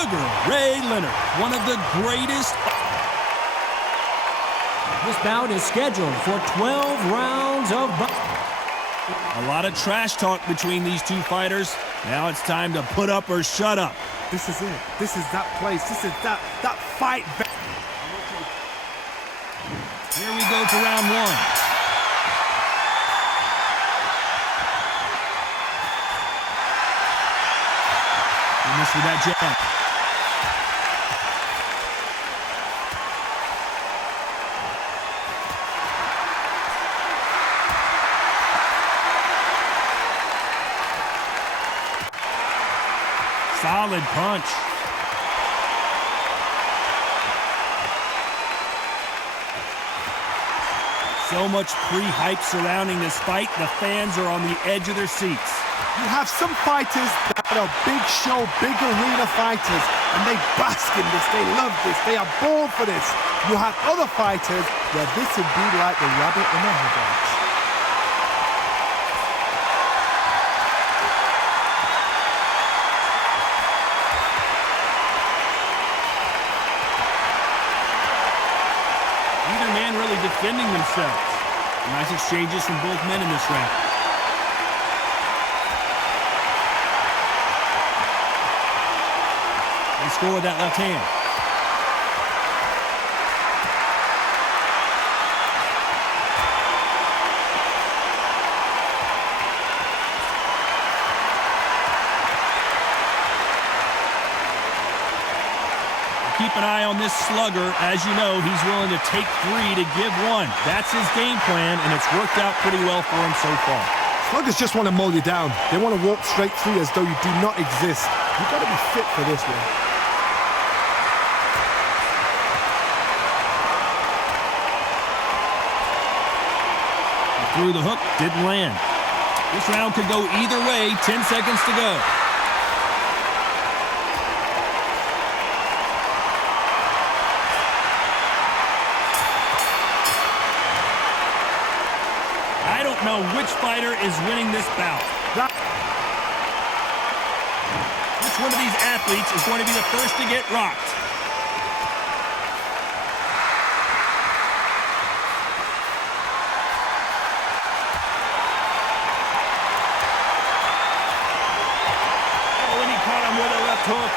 Sugar Ray Leonard, one of the greatest. This bout is scheduled for 12 rounds of A lot of trash talk between these two fighters. Now it's time to put up or shut up. This is it. This is that place. This is that fight. Here we go for round one. He missed with that jab. Solid punch. So much pre-hype surrounding this fight. The fans are on the edge of their seats. You have some fighters that are big show, big arena fighters, and they bask in this. They love this. They are born for this. You have other fighters where this would be like the rabbit in the headlights. Neither man really defending themselves. Nice exchanges from both men in this round. They score with that left hand. Keep an eye on this slugger. As you know, he's willing to take 3 to give 1. That's his game plan, and it's worked out pretty well for him so far. Sluggers just want to mow you down. They want to walk straight through as though you do not exist. You've got to be fit for this one. Threw the hook, didn't land. This round could go either way. 10 seconds to go. I don't know which fighter is winning this bout. Which one of these athletes is going to be the first to get rocked? Oh, and he caught him with a left hook.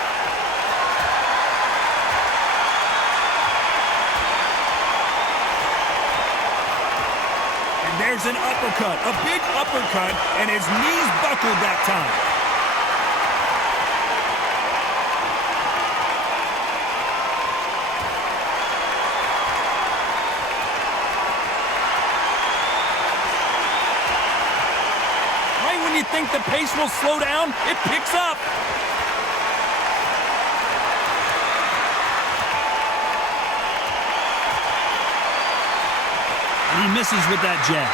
There's an uppercut, a big uppercut, and his knees buckled that time. Right when you think the pace will slow down, it picks up. And he misses with that jab.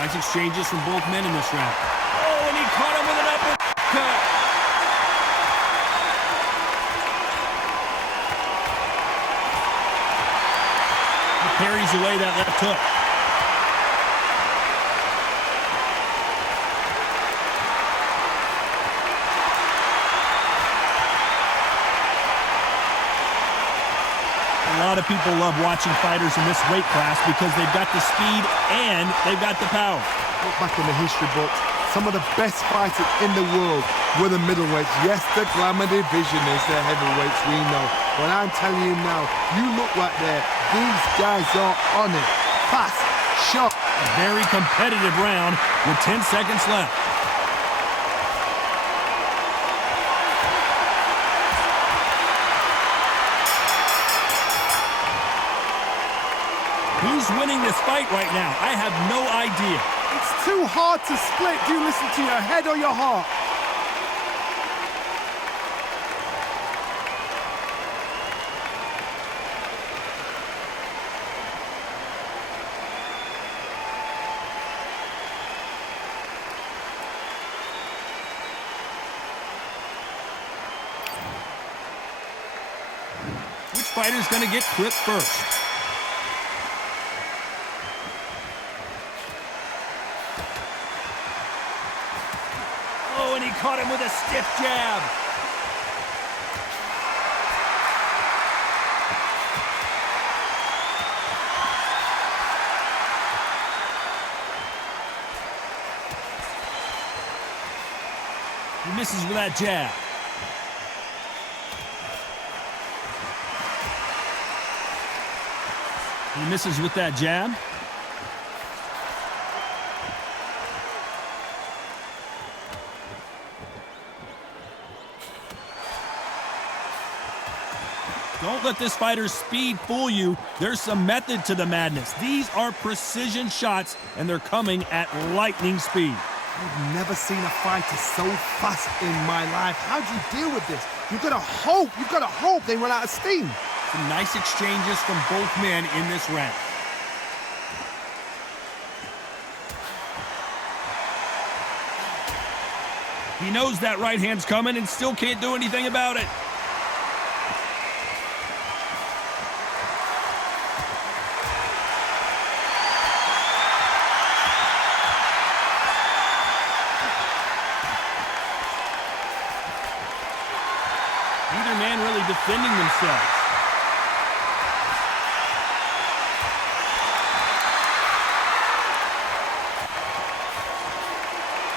Nice exchanges from both men in this round. Oh, and he caught him with an uppercut. He parries away that left hook. A lot of people love watching fighters in this weight class because they've got the speed and they've got the power. Look back in the history books. Some of the best fighters in the world were the middleweights. Yes, the glamour division is the heavyweights, we know. But I'm telling you now, you look right there. These guys are on it. Fast, sharp. A very competitive round with 10 seconds left. Who's winning this fight right now? I have no idea. It's too hard to split. Do you listen to your head or your heart? Which fighter's going to get clipped first? he caught him with a stiff jab. He misses with that jab. He misses with that jab. Don't let this fighter's speed fool you. There's some method to the madness. These are precision shots, and they're coming at lightning speed. I've never seen a fighter so fast in my life. How do you deal with this? You've got to hope they run out of steam. Some nice exchanges from both men in this round. He knows that right hand's coming and still can't do anything about it. Neither man really defending themselves.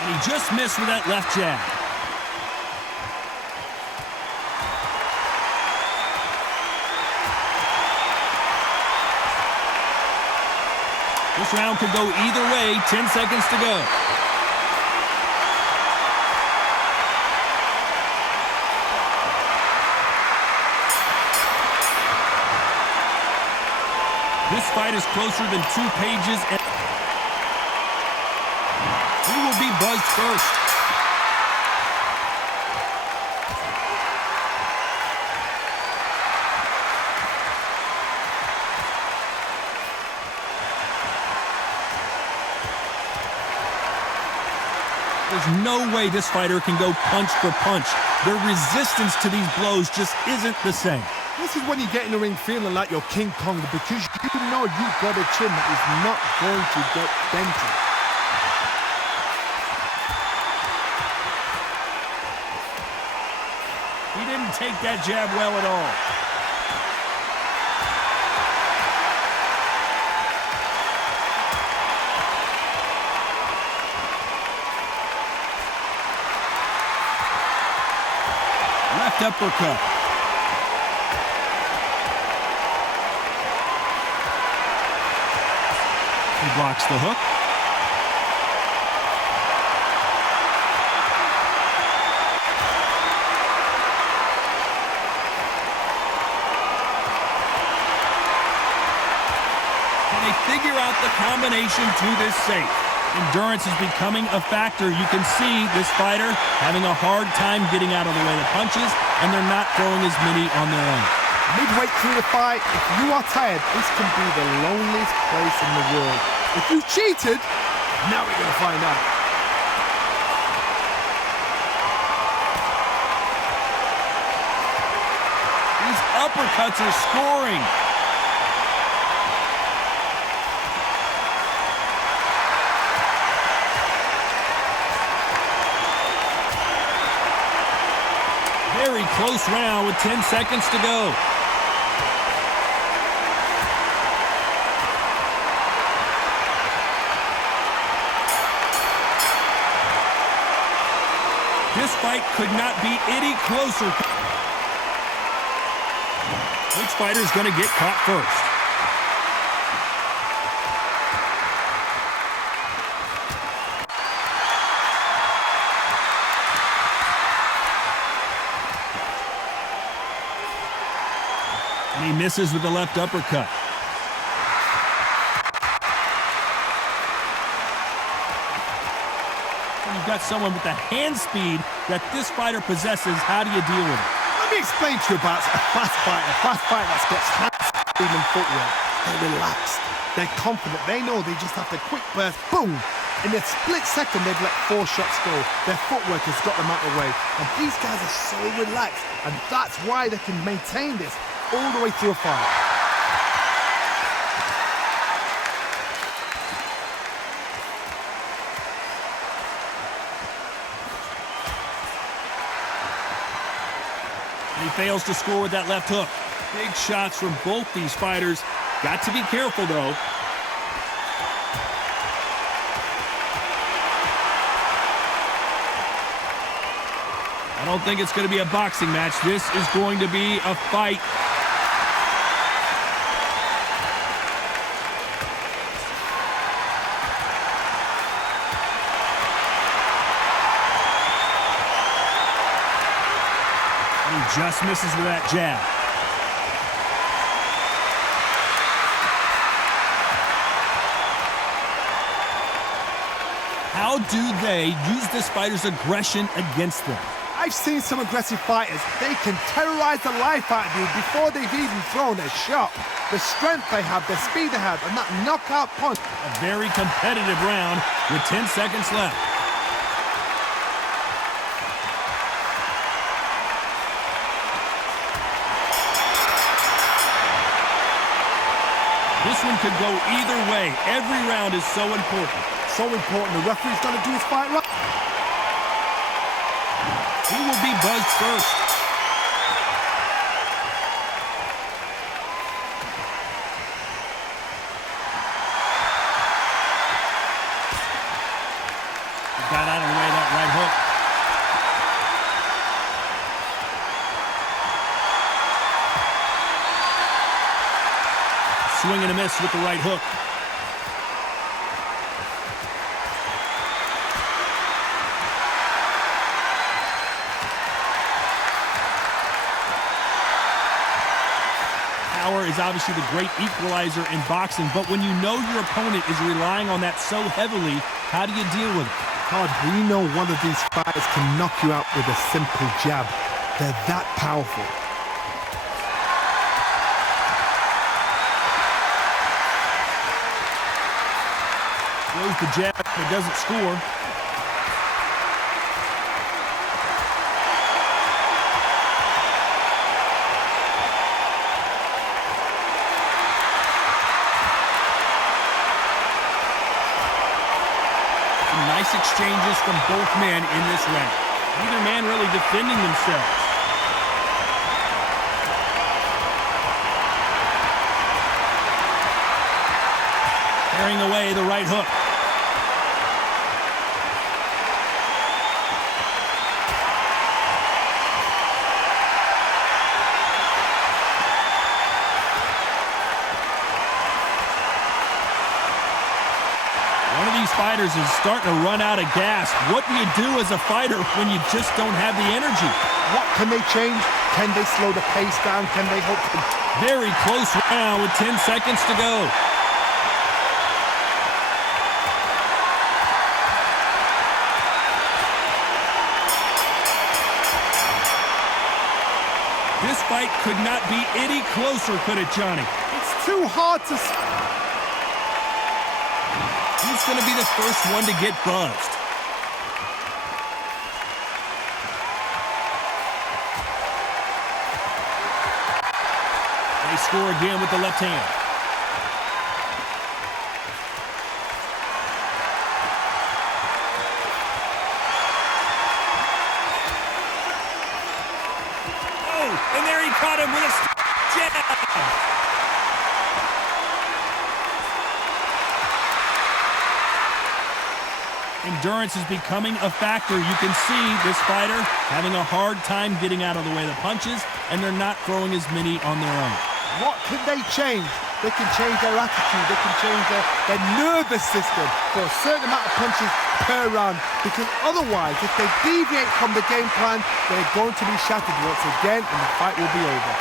And he just missed with that left jab. This round could go either way. 10 seconds to go. This fight is closer than 2 pages. And who will be buzzed first? There's no way this fighter can go punch for punch. Their resistance to these blows just isn't the same. This is when you get in the ring feeling like you're King Kong, because you know you've got a chin that is not going to get dented. He didn't take that jab well at all. Left uppercut. He blocks the hook. Can they figure out the combination to this safe? Endurance is becoming a factor. You can see this fighter having a hard time getting out of the way of punches, and they're not throwing as many on their own. Midway through the fight, if you are tired, this can be the loneliest place in the world. If you cheated, now we're going to find out. These uppercuts are scoring. Very close round with 10 seconds to go. This fight could not be any closer. Which fighter's going to get caught first? And he misses with the left uppercut. When you've got someone with the hand speed that this fighter possesses, how do you deal with it? Let me explain to you about a fast fighter that's got hand speed and footwork. They're relaxed. They're confident. They know they just have to quick burst, boom. In a split second, they've let 4 shots go. Their footwork has got them out of the way. And these guys are so relaxed. And that's why they can maintain this all the way through a fight. fails to score with that left hook. Big shots from both these fighters. Got to be careful, though. I don't think it's going to be a boxing match. This is going to be a fight. He just misses with that jab. How do they use this fighter's aggression against them? I've seen some aggressive fighters. They can terrorize the life out of you before they've even thrown a shot. The strength they have, the speed they have, and that knockout punch. A very competitive round with 10 seconds left. This one could go either way. Every round is so important. So important. The referee's got to do his fight right. He will be buzzed first. He got out of the way of that right hook. Swing and a miss with the right hook. Power is obviously the great equalizer in boxing, but when you know your opponent is relying on that so heavily, how do you deal with it? Todd, we know one of these fighters can knock you out with a simple jab. They're that powerful. Throws the jab, but doesn't score. Nice exchanges from both men in this round. Neither man really defending themselves. Carrying away the right hook. Fighters is starting to run out of gas. What do you do as a fighter when you just don't have the energy? What can they change? Can they slow the pace down? Can they hope? Very close round with 10 seconds to go. This fight could not be any closer, could it, Johnny? It's too hard to... He's going to be the first one to get buzzed. They score again with the left hand. Oh, and there he caught him with a jab. Endurance is becoming a factor. You can see this fighter having a hard time getting out of the way of the punches, and they're not throwing as many on their own. What can they change? They can change their attitude. They can change their nervous system for a certain amount of punches per round. Because otherwise, if they deviate from the game plan, they're going to be shattered once again, and the fight will be over.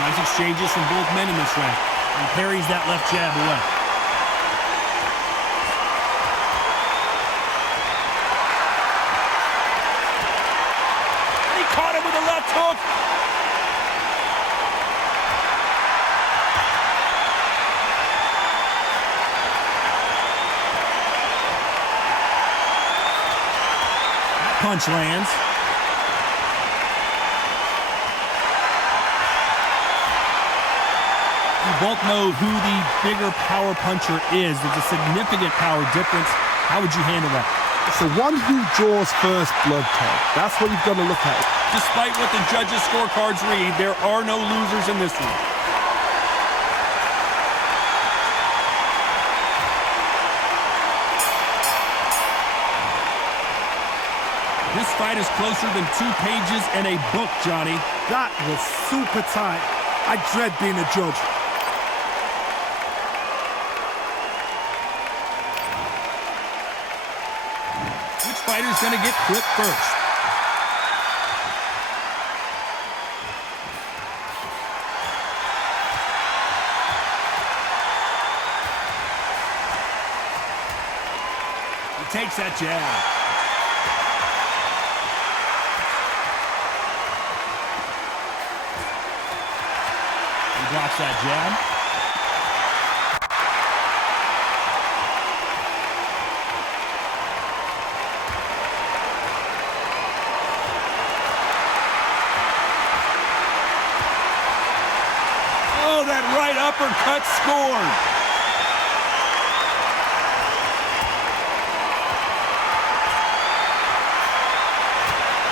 Nice exchanges from both men in this round. And parries that left jab away. And he caught him with a left hook. That punch lands. both know who the bigger power puncher is. There's a significant power difference. How would you handle that? It's the one who draws first blood, Ted. That's what you've got to look at. Despite what the judges' scorecards read, there are no losers in this one. This fight is closer than 2 pages in a book, Johnny. That was super tight. I dread being a judge. Which fighter's going to get clipped first? He takes that jab. Blocks that jab. Oh, that right uppercut scored.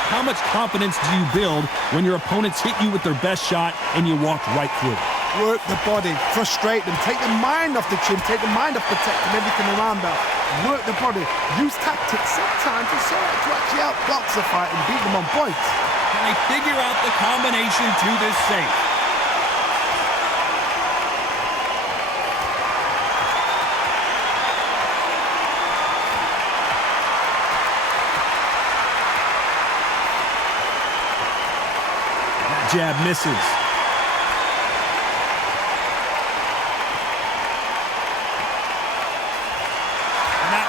How much confidence do you build when your opponents hit you with their best shot and you walk right through it? Work the body, frustrate them, take the mind off the chin, take the mind off protecting everything around that. Work the body, use tactics sometimes to actually outbox the fight and beat them on points. Can they figure out the combination to this safe? That jab misses.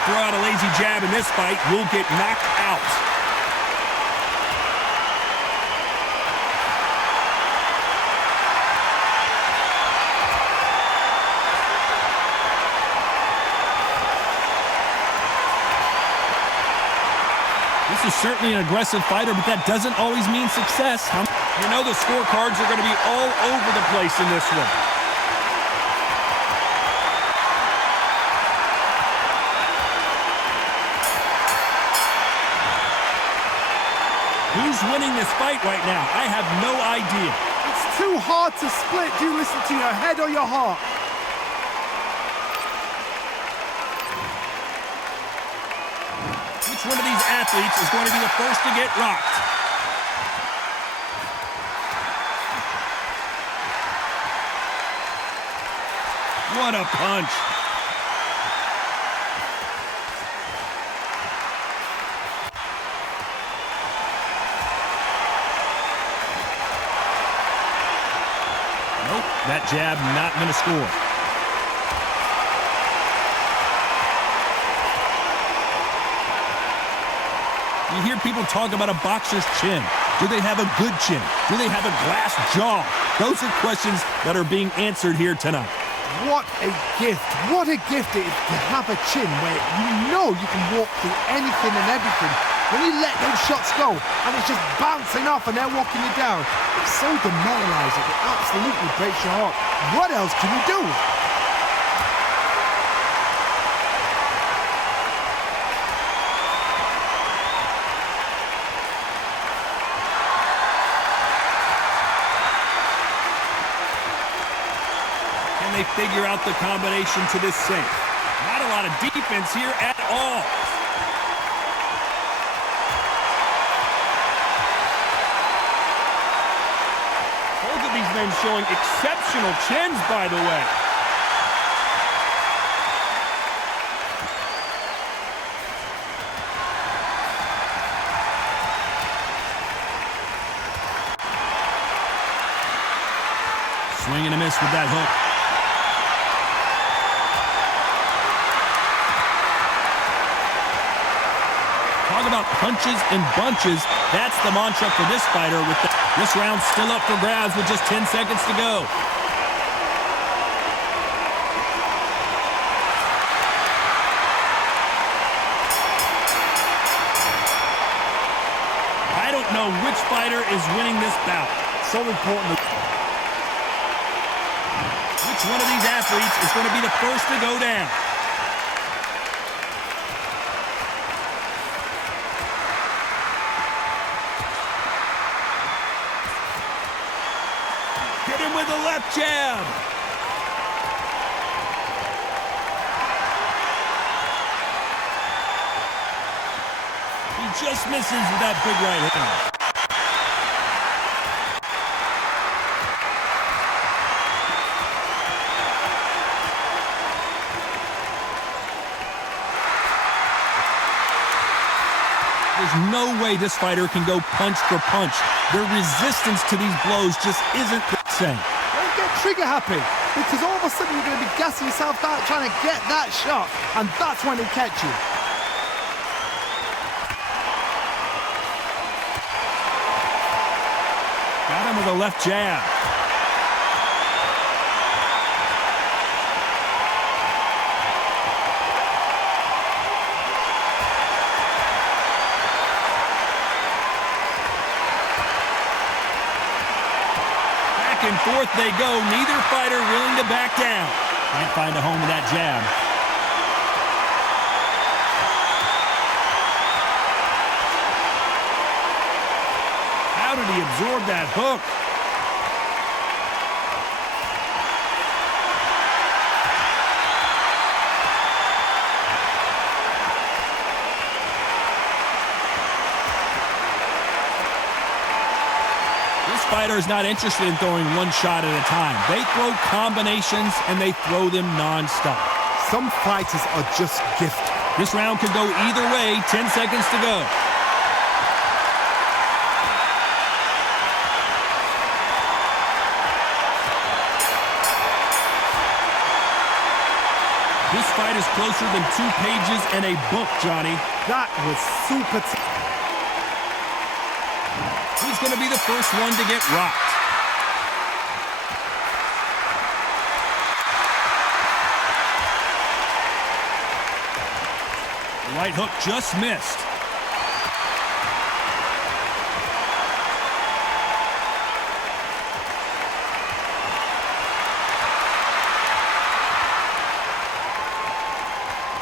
Throw out a lazy jab in this fight, you'll get knocked out. This is certainly an aggressive fighter, but that doesn't always mean success. You know the scorecards are going to be all over the place in this one. Who's winning this fight right now? I have no idea. It's too hard to split. Do you listen to your head or your heart? Which one of these athletes is going to be the first to get rocked? What a punch. Nope, that jab not going to score. You hear people talk about a boxer's chin. Do they have a good chin? Do they have a glass jaw? Those are questions that are being answered here tonight. What a gift. What a gift it is to have a chin where you know you can walk through anything and everything. When you let those shots go and it's just bouncing off and they're walking you down, it's so demoralizing. It absolutely breaks your heart. What else can you do? Can they figure out the combination to this safe? Not a lot of defense here at all. Both of these men showing exceptional chins, by the way. Swing and a miss with that hook. Talk about punches and bunches. That's the mantra for this fighter. This round still up for grabs with just 10 seconds to go. I don't know which fighter is winning this bout. So important. Which Which one of these athletes is going to be the first to go down? Hit him with a left jab. He just misses with that big right hand. There's no way this fighter can go punch for punch. Their resistance to these blows just isn't the same. Don't get trigger happy, because all of a sudden you're going to be gassing yourself out trying to get that shot, and that's when they catch you. Got him with a left jab. Back and forth they go. Neither fighter willing to back down. Can't find a home with that jab. How did he absorb that hook? This fighter is not interested in throwing one shot at a time. They throw combinations and they throw them non-stop. Some fighters are just gifted. This round could go either way. 10 seconds to go. This fight is closer than 2 pages in a book, Johnny. That was super. Who's going to be the first one to get rocked? The right hook just missed.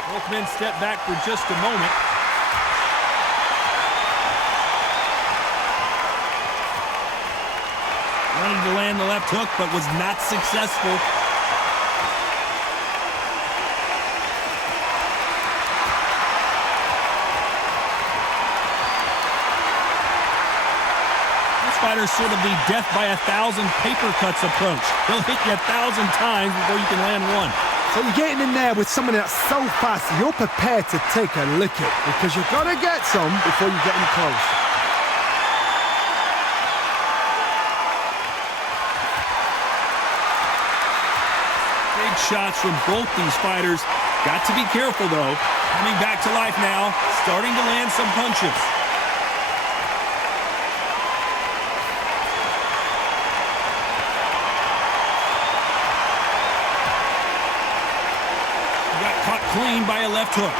Both men step back for just a moment. Wanted to land the left hook, but was not successful. This fighter's sort of the death by 1,000 paper cuts approach. He'll hit you 1,000 times before you can land one. So you're getting in there with someone that's so fast, you're prepared to take a licking because you've got to get some before you get in close. Big shots from both these fighters. Got to be careful, though. Coming back to life now, starting to land some punches. Caught clean by a left hook.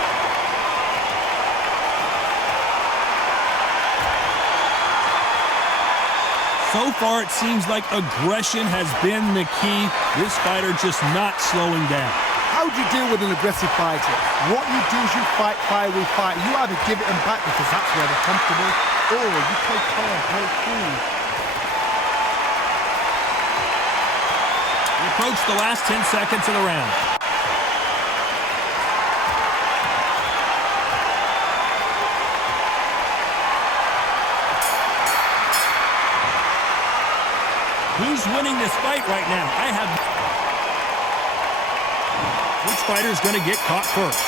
So far, it seems like aggression has been the key. This fighter just not slowing down. How do you deal with an aggressive fighter? What you do is you fight, fire with fight. You either give it them back because that's where they're comfortable, or you play calm, play cool. We approach the last 10 seconds of the round. Who's winning this fight right now? Which fighter's going to get caught first?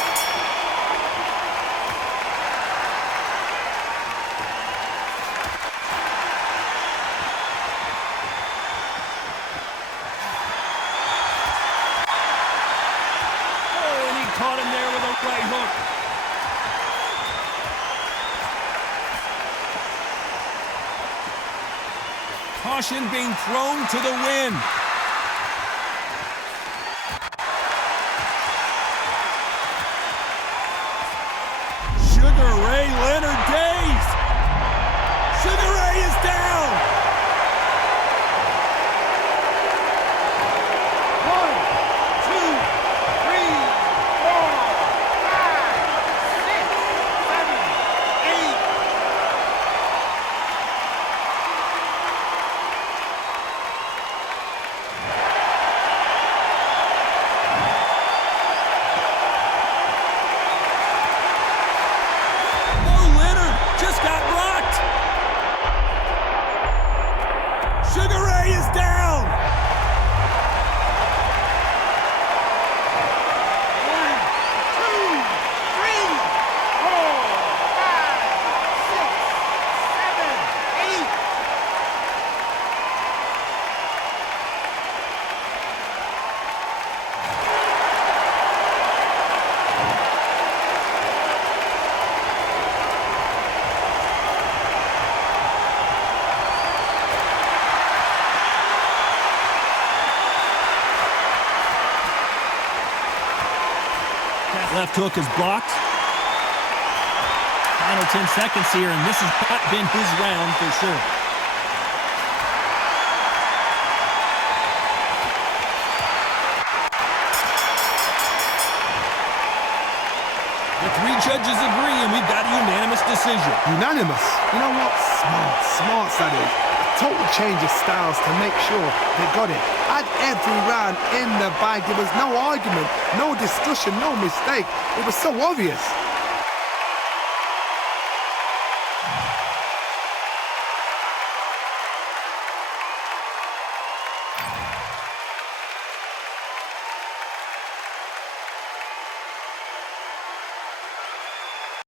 Oh, and he caught him there with a right hook. Caution being thrown to the wind. Sugar Ray Leonard dazed. Sugar Ray is down. 1, Left hook is blocked. Final 10 seconds here, and this has not been his round for sure. The three judges agree, and we've got a unanimous decision. Unanimous? You know what? Smart that is. A total change of styles to make sure they got it. At every round in the bag, there was no argument, no discussion, no mistake. It was so obvious.